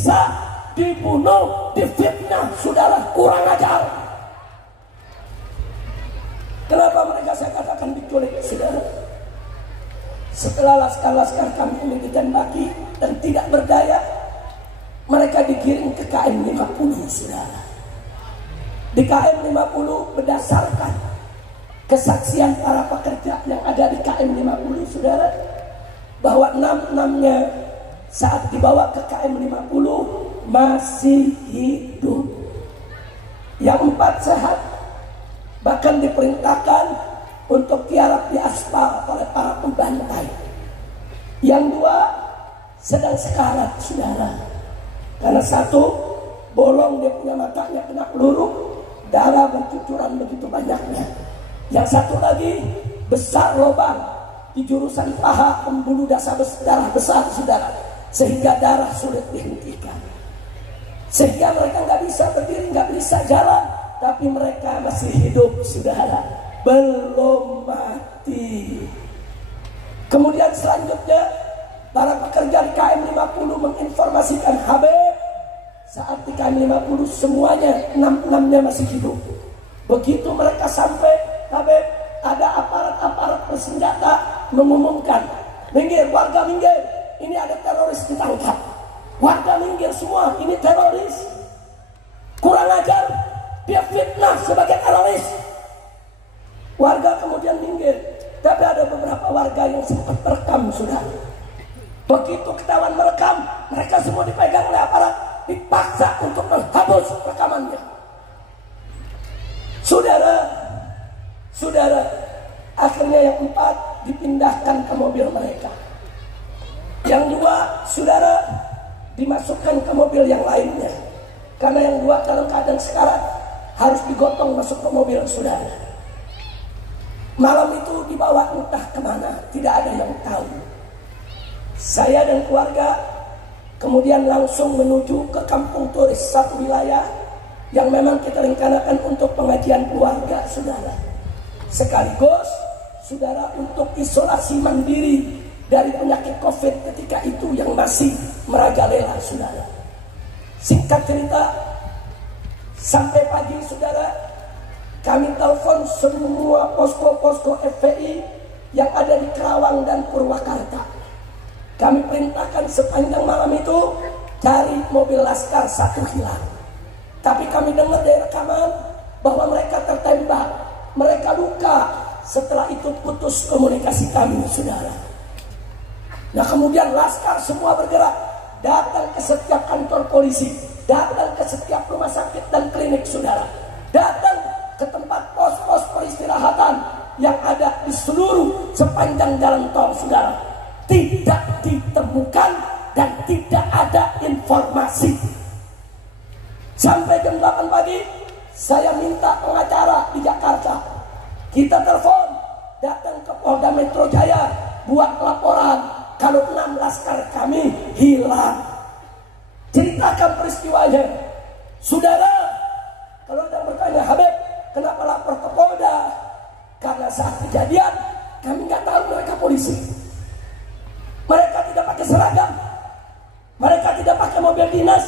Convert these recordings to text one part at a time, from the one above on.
disiksa, dibunuh, difitnah. Saudara, kurang ajar. Kenapa mereka saya katakan diculik, saudara? Setelah laskar-laskar kami ini ditembaki dan tidak berdaya, mereka dikirim ke KM 50, saudara. Di KM 50 berdasarkan kesaksian para pekerja yang ada di KM 50, saudara, bahwa 6-6-nya saat dibawa ke KM 50 masih hidup. Yang 4 sehat, bahkan diperintahkan untuk tiarap di aspal oleh para pembantai. Yang 2 sedang sekarat, saudara, karena 1 bolong dia punya matanya kena peluru, darah bercucuran begitu banyaknya. Yang 1 lagi besar lubang di jurusan paha, pembuluh darah besar, saudara, sehingga darah sulit dihentikan. Sehingga mereka nggak bisa berdiri, nggak bisa jalan, tapi mereka masih hidup, saudara, belum mati. Kemudian selanjutnya para pekerja di KM 50 menginformasikan Habib, saat di KM 50 semuanya 6-6-nya masih hidup. Begitu mereka sampai Habib, ada aparat-aparat bersenjata mengumumkan, minggir, warga minggir, ini ada teroris ditangkap. Warga minggir semua, ini teroris. Kurang ajar, dia fitnah sebagai teroris. Warga kemudian minggir, tapi ada beberapa warga yang sempat merekam, sudah. Begitu ketahuan merekam, mereka semua dipegang oleh aparat, dipaksa untuk menghapus rekamannya. Saudara, akhirnya yang 4 dipindahkan ke mobil mereka. Yang 2, saudara, dimasukkan ke mobil yang lainnya. Karena yang 2 dalam keadaan sekarat, harus digotong masuk ke mobil, saudara. Malam itu dibawa entah kemana, tidak ada yang tahu. Saya dan keluarga kemudian langsung menuju ke kampung turis, satu wilayah yang memang kita rencanakan untuk pengajian keluarga, saudara. Sekaligus, saudara, untuk isolasi mandiri dari penyakit COVID ketika itu yang masih merajalela, saudara. Singkat cerita, sampai pagi, saudara, kami telepon semua posko-posko FPI yang ada di Kerawang dan Purwakarta. Kami perintahkan sepanjang malam itu cari mobil laskar 1 hilang. Tapi kami dengar dari rekaman bahwa mereka tertembak, mereka luka. Setelah itu putus komunikasi kami, saudara. Nah, kemudian laskar semua bergerak, datang ke setiap kantor polisi, datang ke setiap rumah sakit dan klinik, saudara, datang ke tempat pos-pos peristirahatan yang ada di seluruh sepanjang jalan tol, saudara. Tidak ditemukan dan tidak ada informasi. Sampai jam 8 pagi, saya minta pengacara di Jakarta. Kita telepon, datang ke Polda Metro Jaya, buat laporan kalau 6 laskar kami hilang. Ceritakan peristiwanya, saudara. Kalau ada yang bertanya, Habib, kenapa lapor ke Polda? Karena saat kejadian kami nggak tahu mereka polisi. Mereka tidak pakai seragam, mereka tidak pakai mobil dinas,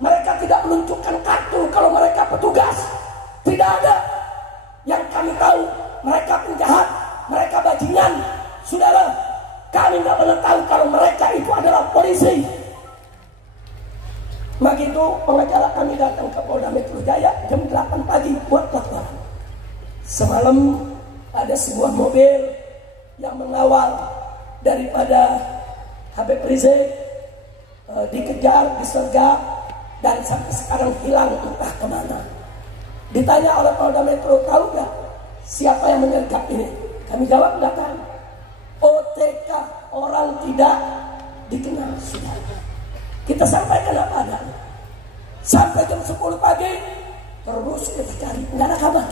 mereka tidak menunjukkan kartu kalau mereka petugas. Tidak ada. Yang kami tahu, mereka penjahat, mereka bajingan, saudara. Kami nggak pernah tahu kalau mereka itu adalah polisi. Begitu pengacara kami datang ke Polda Metro Jaya jam 8 pagi buat laporan. Semalam ada sebuah mobil yang mengawal daripada Habib Rizik, dikejar, disergap, dan sampai sekarang hilang entah kemana. Ditanya oleh Polda Metro, tahu nggak siapa yang menyergap ini? Kami jawab nggak tahu. OTK, orang tidak dikenal, sudah. Kita sampaikan apa adanya. Sampai jam 10 pagi terus kita cari, nggak ada kabar.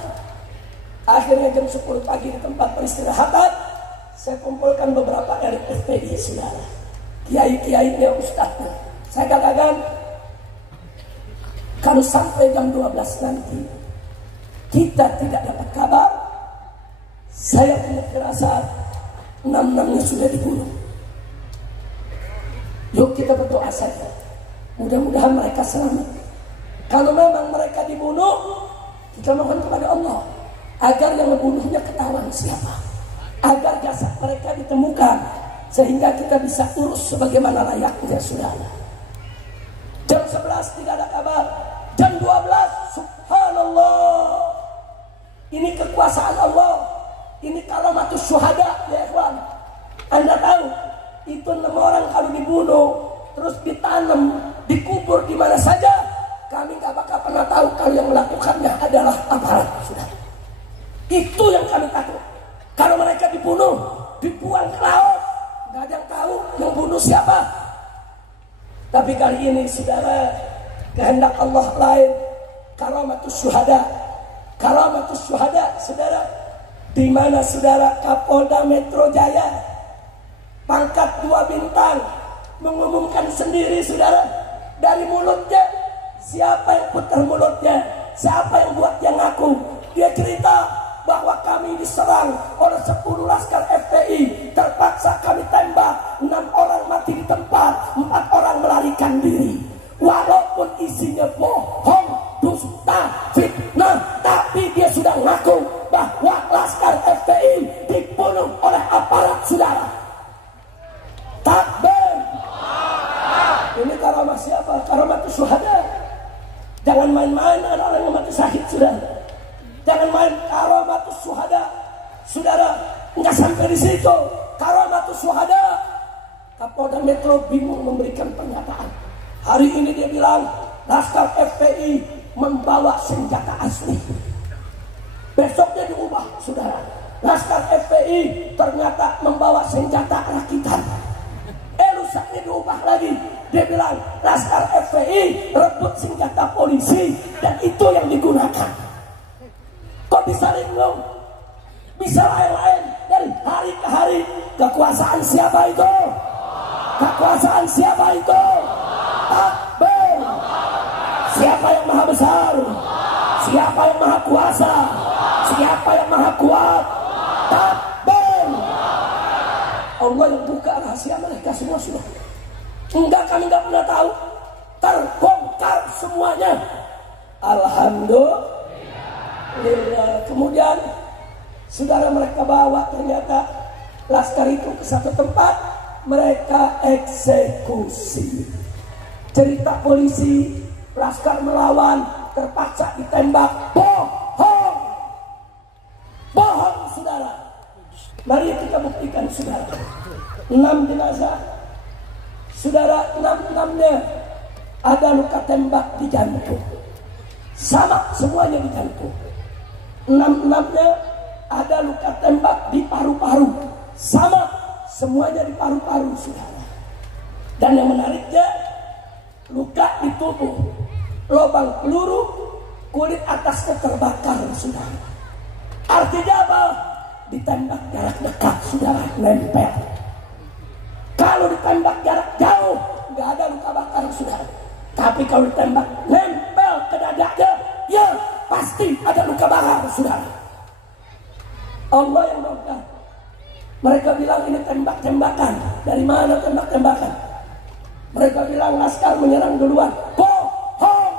Akhirnya jam 10 pagi di tempat peristirahatan, saya kumpulkan beberapa elit FPI, saudara, kiai-kiainya, ustadznya. Saya katakan, kalau sampai jam 12 nanti kita tidak dapat kabar, saya punya firasat 6-6-nya sudah dibunuh. Yuk kita berdoa saja. Mudah-mudahan mereka selamat. Kalau memang mereka dibunuh, kita mohon kepada Allah agar yang membunuhnya ketahuan siapa, agar jasad mereka ditemukan, sehingga kita bisa urus sebagaimana layaknya. Saudara, jam 11 tidak ada kabar, jam 12 subhanallah, ini kekuasaan Allah, ini karamatus syuhada ya ikhwan. Anda tahu itu 6 orang kalau dibunuh terus ditanam, dikubur di mana saja, kami gak bakal pernah tahu kalau yang melakukannya adalah aparat. Saudara, itu yang kami takut. Kalau mereka dibunuh, dibuang ke laut, gak ada yang tahu yang bunuh siapa. Tapi kali ini saudara, kehendak Allah lain. Karamatus syuhada, karamatus syuhada saudara. Di mana saudara Kapolda Metro Jaya pangkat 2 bintang mengumumkan sendiri saudara, dari mulutnya. Siapa yang putar mulutnya, siapa yang buat dia ngaku, dia cerita bahwa kami diserang oleh 10 laskar FPI, terpaksa kami tembak, 6 orang mati di tempat, 4 orang melarikan diri. Walaupun isinya bohong, dusta, fitnah, tapi dia sudah ngaku bahwa laskar FPI dibunuh oleh aparat. Saudara, takbir. Ini karamah siapa? Karamatus syuhada. Jangan main-main ada orang yang mati syahid. Saudara, jangan main karamatus syuhada. Saudara, enggak sampai di situ. Karamatus syuhada, Kapolda Metro bingung memberikan pernyataan. Hari ini dia bilang laskar FPI membawa senjata asli. Besoknya diubah saudara, laskar FPI ternyata membawa senjata rakitan. Lusanya diubah lagi, dia bilang laskar FPI rebut senjata polisi dan itu yang digunakan. Kok bisa linglung? Bisa lain-lain dari hari ke hari. Kekuasaan siapa itu? Kekuasaan siapa itu? Takbir. Siapa yang maha besar? Siapa yang maha kuasa? Siapa yang maha kuat? Takbir. Allah yang buka rahasia mereka semua sudah. Enggak, kami enggak pernah tahu. Terbongkar semuanya. Alhamdulillah. Kemudian saudara, mereka bawa ternyata laskar itu ke satu tempat, mereka eksekusi. Cerita polisi, laskar melawan, terpaksa ditembak. Bohong. Bohong saudara. Mari kita buktikan saudara. 6 jenazah. Saudara, 6-6-nya ada luka tembak di jantung. Sama semuanya di jantung. 6-6-nya ada luka tembak di paru-paru. Sama semuanya di paru-paru saudara. Dan yang menariknya, luka di tubuh, lubang peluru, kulit atasnya terbakar saudara. Artinya apa? Ditembak jarak dekat saudara, nempel. Kalau ditembak jarak jauh, nggak ada luka bakar saudara. Tapi kalau ditembak nempel ke dadanya, ya pasti ada luka bakar saudara. Allah yang bongkar. Mereka bilang ini tembak-tembakan. Dari mana tembak-tembakan? Mereka bilang laskar menyerang duluan. Bohong.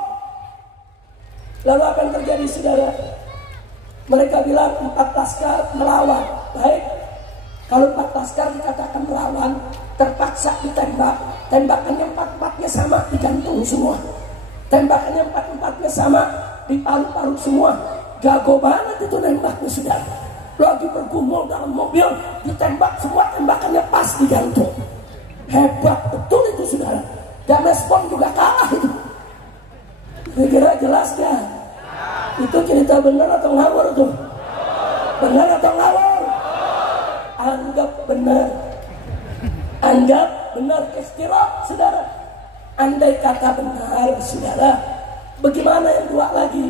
Lalu apa yang terjadi saudara? Mereka bilang 4 laskar melawan. Baik, kalau 4 laskar dikatakan melawan, terpaksa ditembak. Tembakannya 4-4-nya sama di jantung semua. Tembakannya 4-4-nya sama di paru-paru semua. Jago banget itu nembaknya saudara. Lagi bergumul dalam mobil, ditembak semua, tembakannya pas di jantung. Hebat betul itu saudara. James Bond juga kalah itu. Kira-kira jelas ya? Itu cerita benar atau ngawur tuh? Benar atau ngawur? Anggap benar. Anggap benar. Istirahat saudara. Andai kata benar saudara, bagaimana yang 2 lagi?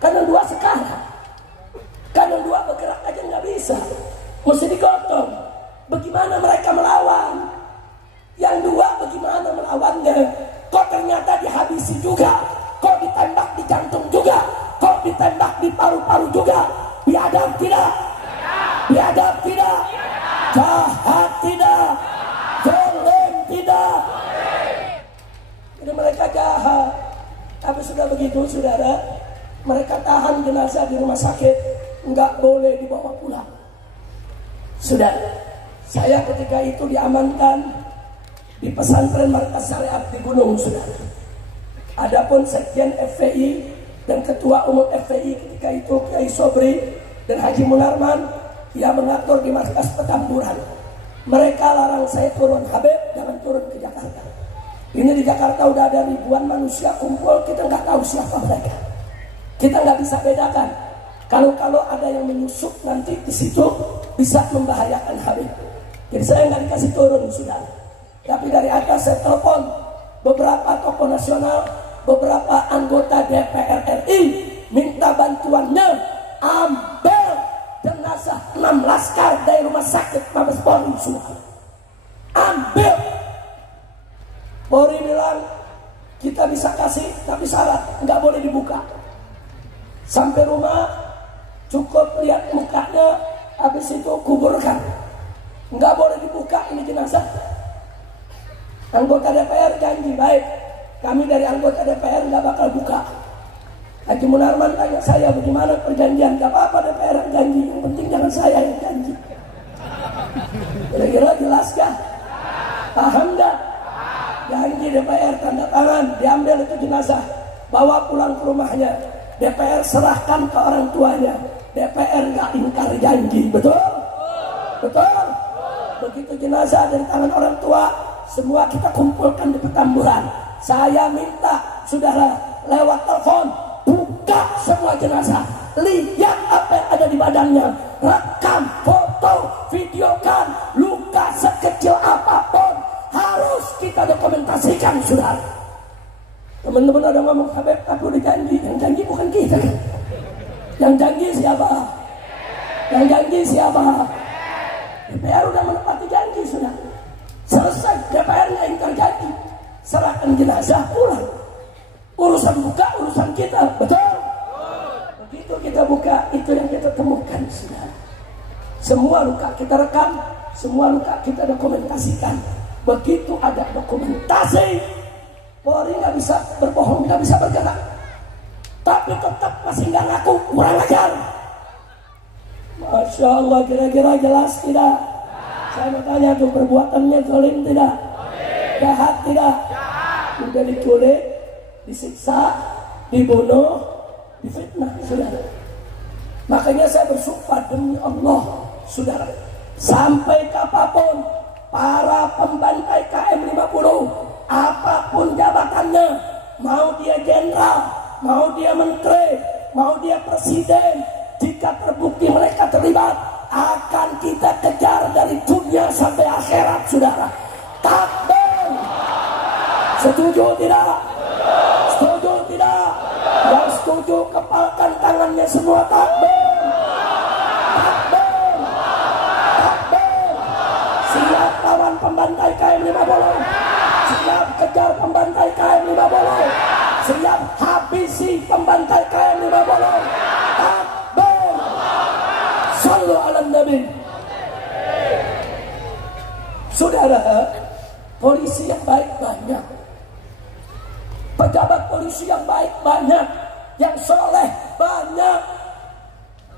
Kan yang 2 sekarang. Kan yang 2 bergerak aja nggak bisa, mesti digotong. Bagaimana mereka melawan? Yang 2 bagaimana melawannya? Kok ternyata dihabisi juga? Kok ditembak di jantung juga? Kok ditembak di paru-paru juga? Biadab tidak? Biadab tidak? Jahat tidak? Zalim tidak? Jadi mereka saudara, mereka tahan jenazah di rumah sakit, nggak boleh dibawa pulang. Sudah, saya ketika itu diamankan di pesantren Markas Syariat di Gunung, saudara. Adapun Sekjen FPI dan Ketua Umum FPI ketika itu Kiai Sobri dan Haji Munarman, dia mengatur di Markas Petamburan. Mereka larang saya turun, Habib jangan turun ke Jakarta. Ini di Jakarta udah ada ribuan manusia kumpul, kita nggak tahu siapa mereka. Kita nggak bisa bedakan. Kalau ada yang menyusup nanti di situ bisa membahayakan Habib. Jadi saya nggak dikasih turun, sudah. Tapi dari atas saya telepon beberapa tokoh nasional, beberapa anggota DPR RI, minta bantuannya, ambil jenazah 6 laskar dari rumah sakit Mabes Polri, sudah. Ambil. Polri bilang kita bisa kasih, tapi syarat nggak boleh dibuka. Sampai rumah cukup lihat mukanya, habis itu kuburkan. Nggak boleh dibuka ini jenazah. Anggota DPR janji, baik, kami dari anggota DPR nggak bakal buka. Haji Munarman tanya saya, bagaimana perjanjian? Gak apa-apa DPR yang janji, yang penting jangan saya yang janji. Kira-kira jelas kah? Paham gak? Janji DPR, tanda tangan, diambil itu jenazah, bawa pulang ke rumahnya. DPR serahkan ke orang tuanya. DPR gak ingkar janji, betul? Betul? Begitu jenazah dari tangan orang tua, semua kita kumpulkan di Petamburan. Saya minta saudara lewat telepon, buka semua jenazah, lihat apa yang ada di badannya, rekam, foto, videokan, luka sekecil apapun harus kita dokumentasikan, saudara. Teman-teman ada ngomong, Habib tapi udah janji. Yang janji bukan kita kan? Yang janji siapa? Yang janji siapa? DPR udah menepati janji, sudah. Selesai, DPR-nya ingkar janji, serahkan jenazah pulang. Urusan buka, urusan kita, betul? Begitu kita buka, itu yang kita temukan, saudara. Semua luka kita rekam, semua luka kita dokumentasikan. Begitu ada dokumentasi, Polri nggak bisa berbohong, nggak bisa bergerak. Tapi tetap masih nggak ngaku, kurang ajar. Masya Allah, kira-kira jelas tidak? Saya mau tanya tuh, perbuatannya zalim tidak? Jahat tidak? Udah diculik, disiksa, dibunuh, difitnah, saudara. Makanya saya bersumpah demi Allah, saudara, sampai kapanpun para pembantai KM 50, apapun jabatannya, mau dia jenderal, mau dia menteri, mau dia presiden, jika terbukti mereka terlibat, akan kita kejar dari dunia sampai akhirat, saudara. Takbir. Setuju tidak? Setuju tidak? Yang setuju kepalkan tangannya semua, takbir. Takbir. Takbir. Siap lawan pembantai KM 50. Siap kejar pembantai KM 50. Siap habisi pembantai KM 50. Takbir. Sallu ala Nabi. Saudara, polisi yang baik banyak, pejabat polisi yang baik banyak, yang soleh banyak.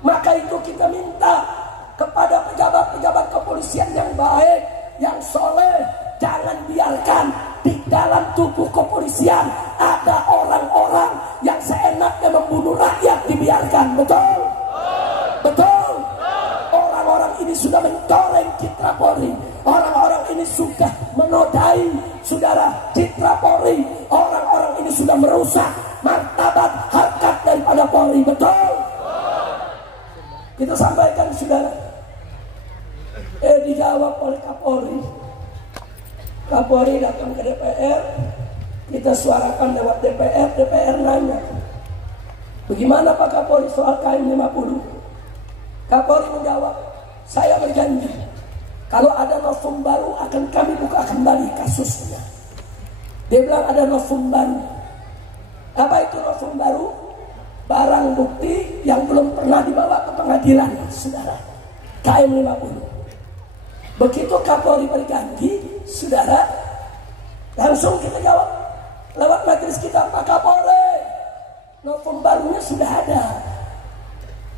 Maka itu kita minta kepada pejabat-pejabat kepolisian yang baik, yang soleh, jangan biarkan di dalam tubuh kepolisian ada orang-orang yang seenaknya membunuh rakyat, dibiarkan. Betul? Betul? Orang-orang ini sudah mencoreng citra Polri. Orang-orang ini sudah menodai, saudara, citra Polri. Orang-orang ini sudah merusak martabat harkat daripada Polri. Betul? Kita sampaikan, saudara. Dijawab oleh Kapolri. Kapolri datang ke DPR, kita suarakan lewat DPR. DPR nanya, bagaimana Pak Kapolri soal KM 50? Kapolri menjawab, saya berjanji kalau ada novum baru akan kami buka kembali kasusnya. Dia bilang ada novum baru. Apa itu novum baru? Barang bukti yang belum pernah dibawa ke pengadilan, saudara. KM 50. Begitu Kapolri berjanji, saudara, langsung kita jawab lewat majelis kita, Pak Kapolri, Novum barunya sudah ada.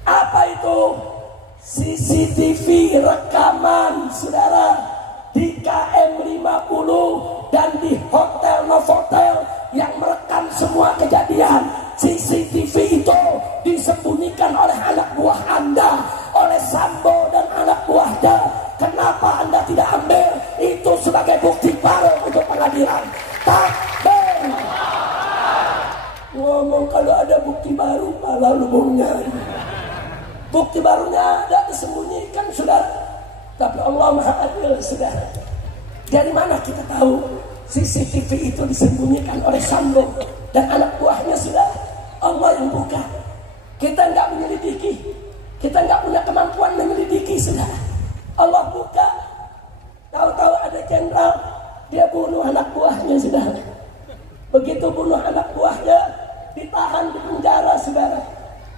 Apa itu? CCTV rekaman, saudara, di KM 50 dan di hotel Novotel yang merekam semua kejadian. CCTV itu disembunyikan oleh anak buah Anda, oleh Sambo dan anak buahnya. Kenapa Anda tidak ambil itu sebagai bukti baru untuk pengadilan? Takbir. Ngomong kalau ada bukti baru malah lubungnya. Bukti barunya ada disembunyikan, saudara. Tapi Allah Maha Adil, saudara. Dari mana kita tahu CCTV itu disembunyikan oleh Sambo dan anak buahnya, saudara? Allah yang buka. Kita nggak menyelidiki. Kita nggak punya kemampuan menyelidiki, saudara. Allah buka. Tahu-tahu ada jenderal, dia bunuh anak buahnya, saudara. Begitu bunuh anak buahnya, ditahan di penjara, saudara.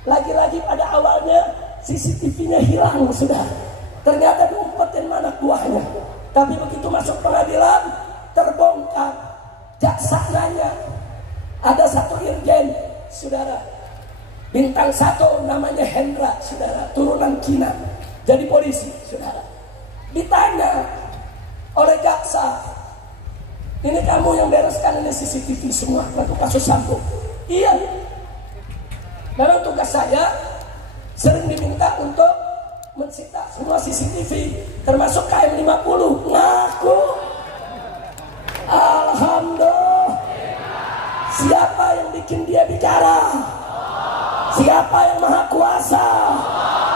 Lagi-lagi pada awalnya CCTV-nya hilang, saudara. Ternyata diumpetin anak buahnya. Tapi begitu masuk pengadilan, terbongkar. Jaksa nanya, ada satu irjen, saudara, bintang 1 namanya Hendra, saudara, turunan Cina, jadi polisi, saudara. Ditanya oleh jaksa, ini kamu yang bereskan ini CCTV semua untuk kasus Sambo? Iya. Memang tugas saya sering diminta untuk mensita semua CCTV, termasuk KM 50. Ngaku, alhamdulillah. Siapa yang bikin dia bicara? Siapa yang maha kuasa?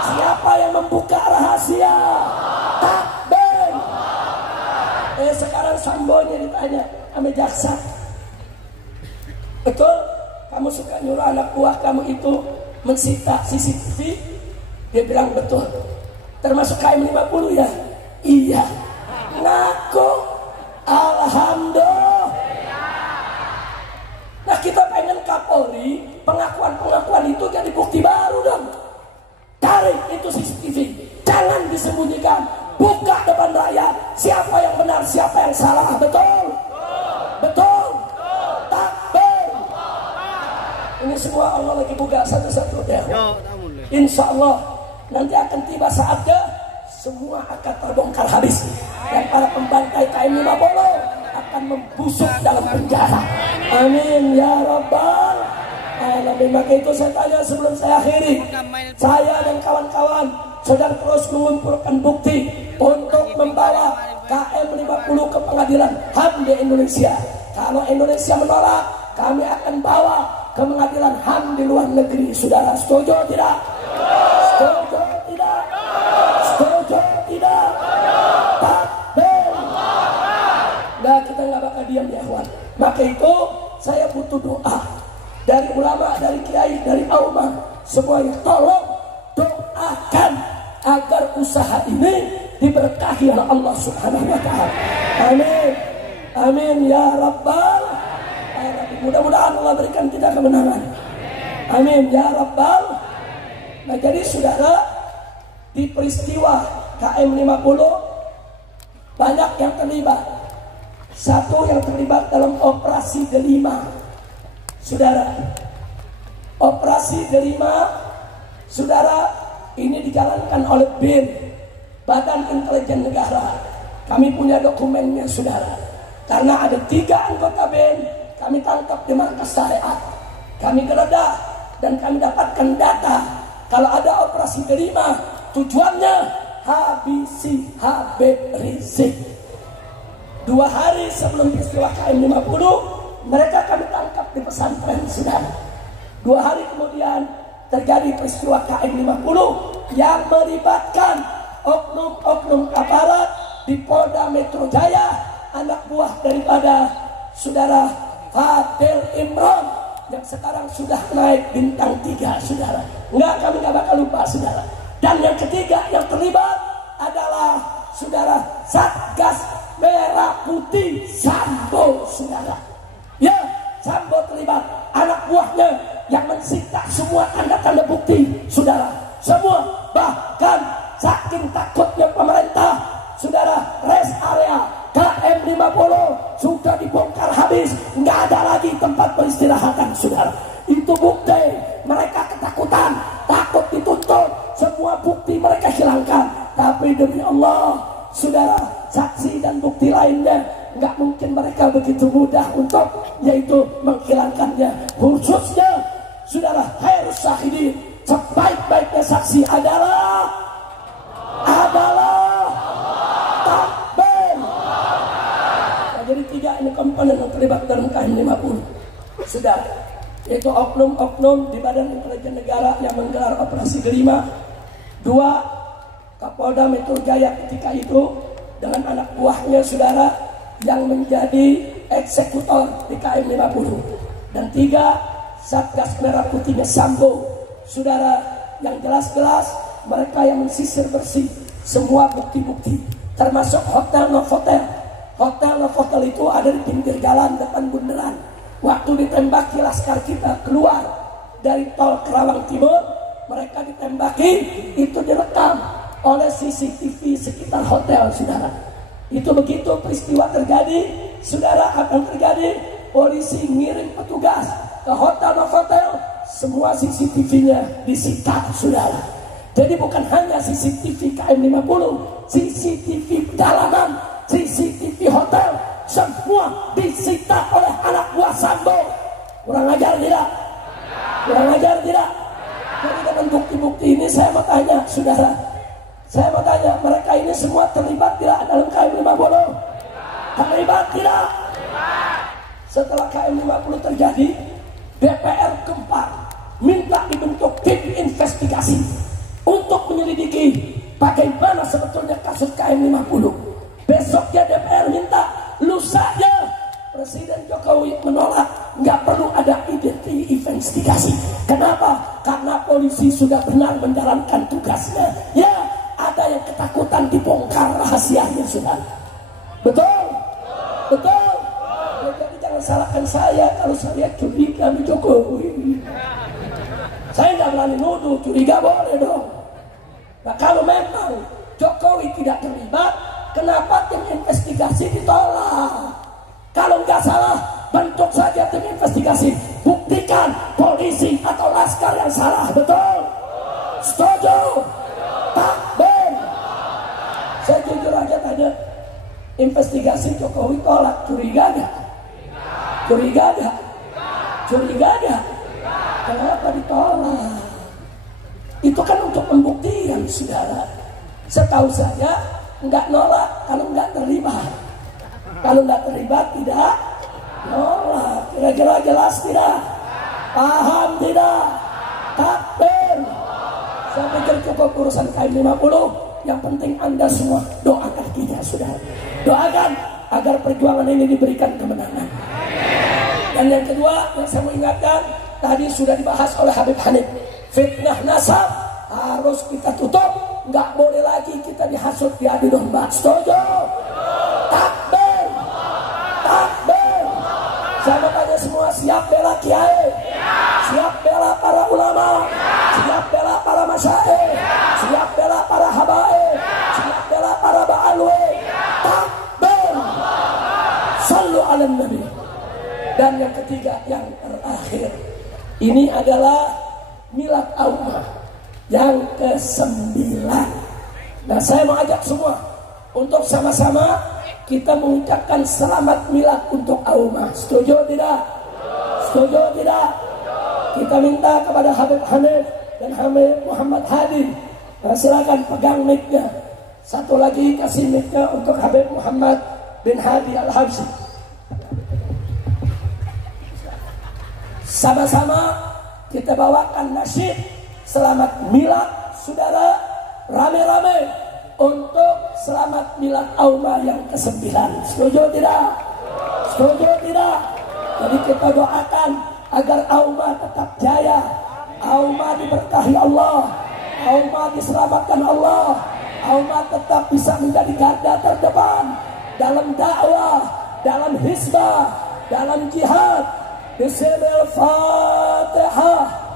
Siapa yang membuka rahasia? Takbir. Sekarang Sambonya ditanya sama jaksa, betul kamu suka nyuruh anak buah kamu itu mensita CCTV? Dia bilang betul. Termasuk KM 50 ya? Iya. Ngaku, alhamdulillah. Nah, kita pengen Kapolri pengakuan-pengakuan itu jadi bukti baru dong. Cari itu CCTV, jangan disembunyikan. Buka depan rakyat, siapa yang benar, siapa yang salah. Betul? Betul? Takbir. Ini semua Allah lagi buka satu-satu ya. Insya Allah nanti akan tiba saatnya semua akan terbongkar habis, dan para pembantai KM 50 akan membusuk dalam penjara. Amin ya Rabbal Alamin. Maka itu saya tanya sebelum saya akhiri, saya dan kawan-kawan sedang terus mengumpulkan bukti untuk membawa KM 50 ke pengadilan HAM di Indonesia. Kalau Indonesia menolak, kami akan bawa ke pengadilan HAM di luar negeri. Saudara setuju tidak? Setuju tidak? Setuju tidak? Takbir. Nah, kita nggak bakal diam ya, kawan. Maka itu saya butuh doa dari ulama, dari kiai, dari ulama semuanya. Tolong doakan agar usaha ini diberkahi oleh Allah Subhanahu wa taala. Amin. Amin ya Rabbal Alamin. Mudah-mudahan Allah berikan kita kemenangan. Amin ya Rabbal. Nah, jadi saudara, di peristiwa KM 50 banyak yang terlibat. Satu yang terlibat dalam operasi Delima. Saudara, operasi Delima, saudara, ini dijalankan oleh BIN, Badan Intelijen Negara. Kami punya dokumennya, saudara. Karena ada 3 anggota BIN, kami tangkap di markas syariat. Kami geledah dan kami dapatkan data. Kalau ada operasi Delima, tujuannya habisi Habib Rizik. 2 hari sebelum peristiwa KM 50, mereka kami tangkap di pesantren, saudara. 2 hari kemudian terjadi peristiwa KM 50 yang melibatkan oknum-oknum aparat di Polda Metro Jaya, anak buah daripada saudara Fadil Imron yang sekarang sudah naik bintang 3, saudara. Enggak, kami nggak bakal lupa, saudara. Dan yang ketiga yang terlibat adalah saudara Satgas Merah Putih Sambo, saudara. Ya, Sambo terlibat, anak buahnya yang mensita semua tanda-tanda bukti, saudara. Semua, bahkan saking takutnya pemerintah, saudara, rest area KM 50 sudah dibongkar habis, nggak ada lagi tempat peristirahatan, saudara. Itu bukti mereka ketakutan, takut dituntut, semua bukti mereka hilangkan. Tapi demi Allah, saudara, saksi dan bukti lainnya nggak mungkin mereka begitu mudah untuk yaitu menghilangkannya. Khususnya, saudara, khairus syahidin, sebaik-baiknya saksi adalah takbir. Nah, jadi 3 ini komponen yang terlibat dalam KM 50, saudara, yaitu oknum-oknum di Badan Intelijen Negara yang menggelar operasi Delima. 2, Kapolda Metro Jaya ketika itu dengan anak buahnya, saudara, yang menjadi eksekutor di KM 50. Dan 3, Satgas Merah Putihnya Sambo, saudara, yang jelas-jelas mereka yang mensisir bersih semua bukti-bukti, termasuk hotel Novotel. Hotel Novotel itu ada di pinggir jalan depan bundaran. Waktu ditembaki laskar kita keluar dari tol Kerawang Timur, mereka ditembaki, itu direkam oleh CCTV sekitar hotel, saudara. Itu begitu peristiwa terjadi, saudara, akan terjadi, polisi ngirim petugas ke hotel Novotel, semua CCTV-nya disita, saudara. Jadi bukan hanya CCTV KM 50, CCTV dalaman, CCTV hotel, semua disita oleh anak buah Sambo. Kurang ajar tidak? Kurang ajar tidak? Jadi dengan bukti-bukti ini saya mau tanya, saudara, saya mau tanya, mereka ini semua terlibat tidak dalam KM 50? Terlibat tidak? Setelah KM 50 terjadi, DPR gempar minta dibentuk tim investigasi untuk menyelidiki bagaimana sebetulnya kasus KM 50. Besoknya DPR minta, lusanya Presiden Jokowi menolak, nggak perlu ada investigasi. Kenapa? Karena polisi sudah benar menjalankan tugasnya. Ya, ada yang ketakutan dibongkar rahasianya, sudah. Betul? Betul? Ya, jadi jangan salahkan saya kalau saya curiga sama Jokowi. Saya nggak berani nuduh, curiga boleh dong. Nah, kalau memang Jokowi tidak terlibat, kenapa tim investigasi ditolak? Kalau nggak salah, bentuk saja tim investigasi. Buktikan polisi atau laskar yang salah. Betul? Setuju? Takbir. Saya jujur aja tanya, investigasi Jokowi tolak, curiga gak? Curiga gak? Curiga gak? Kenapa ditolak? Itu kan untuk pembuktian, saudara. Setahu saya nggak nolak kalau nggak terlibat. Kalau nggak terlibat tidak nolak. Kira-kira jelas tidak? Paham tidak? Takbir. Saya pikir cukup urusan KM 50. Yang penting Anda semua doakan kita, saudara. Doakan agar perjuangan ini diberikan kemenangan. Dan yang kedua yang saya mau ingatkan, tadi sudah dibahas oleh Habib Hanif, fitnah nasab harus kita tutup, nggak boleh lagi kita dihasut, diadu domba. Setuju? Takbir, takbir. Saya mau tanya semua, siap bela kiai, siap bela para ulama, siap bela para masyaikh, siap bela para habaib, siap bela para ba'alwi. Takbir, sallu ala nabi. Dan yang ketiga, yang terakhir, ini adalah milad Aumah yang ke-9. Nah, saya mau ajak semua untuk sama-sama kita mengucapkan selamat milad untuk Aumah. Setuju tidak? Setuju tidak? Kita minta kepada Habib Hanif dan Habib Muhammad Hadi, nah, silakan pegang mic-nya. Satu lagi kasih mic-nya untuk Habib Muhammad bin Hadi Al-Habsyi. Sama-sama kita bawakan nasyid selamat milad, saudara, rame-rame untuk selamat milad Aumah yang ke-9. Setuju tidak? Setuju tidak? Jadi kita doakan agar Aumah tetap jaya, Aumah diberkahi Allah, Aumah diselamatkan Allah, Aumah tetap bisa menjadi garda terdepan dalam dakwah, dalam hizbah, dalam jihad. Bismillahirrahmanirrahim.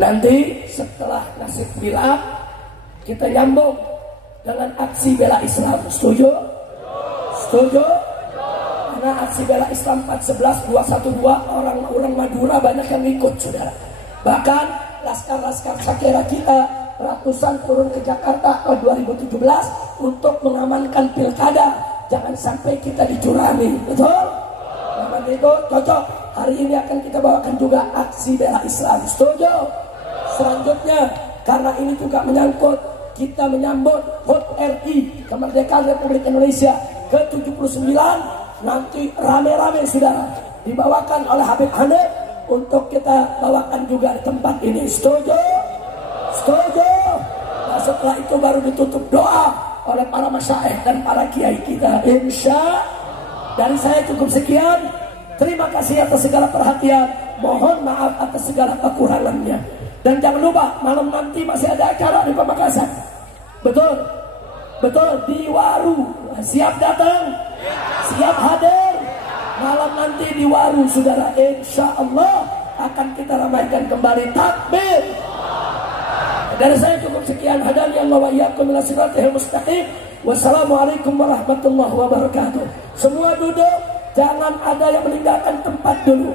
Nanti setelah nasib milad kita nyambung dengan aksi bela Islam. Setuju? Setuju? Karena aksi bela Islam 411 212 orang-orang Madura banyak yang ikut, saudara. Bahkan laskar-laskar Sakera kita ratusan turun ke Jakarta tahun 2017 untuk mengamankan pilkada. Jangan sampai kita dicurangi, betul? Namun itu cocok. Hari ini akan kita bawakan juga aksi bela Islam. Setuju? Selanjutnya, karena ini juga menyangkut kita menyambut HUT RI, kemerdekaan Republik Indonesia ke-79, nanti rame-rame saudara dibawakan oleh Habib Hanif untuk kita bawakan juga di tempat ini. Setuju? Setuju? Nah, setelah itu baru ditutup doa oleh para masyaikh dan para kiai kita. Insya dari saya cukup sekian. Terima kasih atas segala perhatian. Mohon maaf atas segala kekurangannya. Dan jangan lupa malam nanti masih ada acara di Pamekasan. Betul? Betul, di Waru. Siap datang? Siap hadir? Malam nanti di Waru, saudara. Insya Allah akan kita ramaikan kembali. Takbir. Dari saya cukup sekian. Hadani Allah wa iyyakum ila siratal mustaqim. Wassalamualaikum warahmatullahi wabarakatuh. Semua duduk. Jangan ada yang meninggalkan tempat dulu.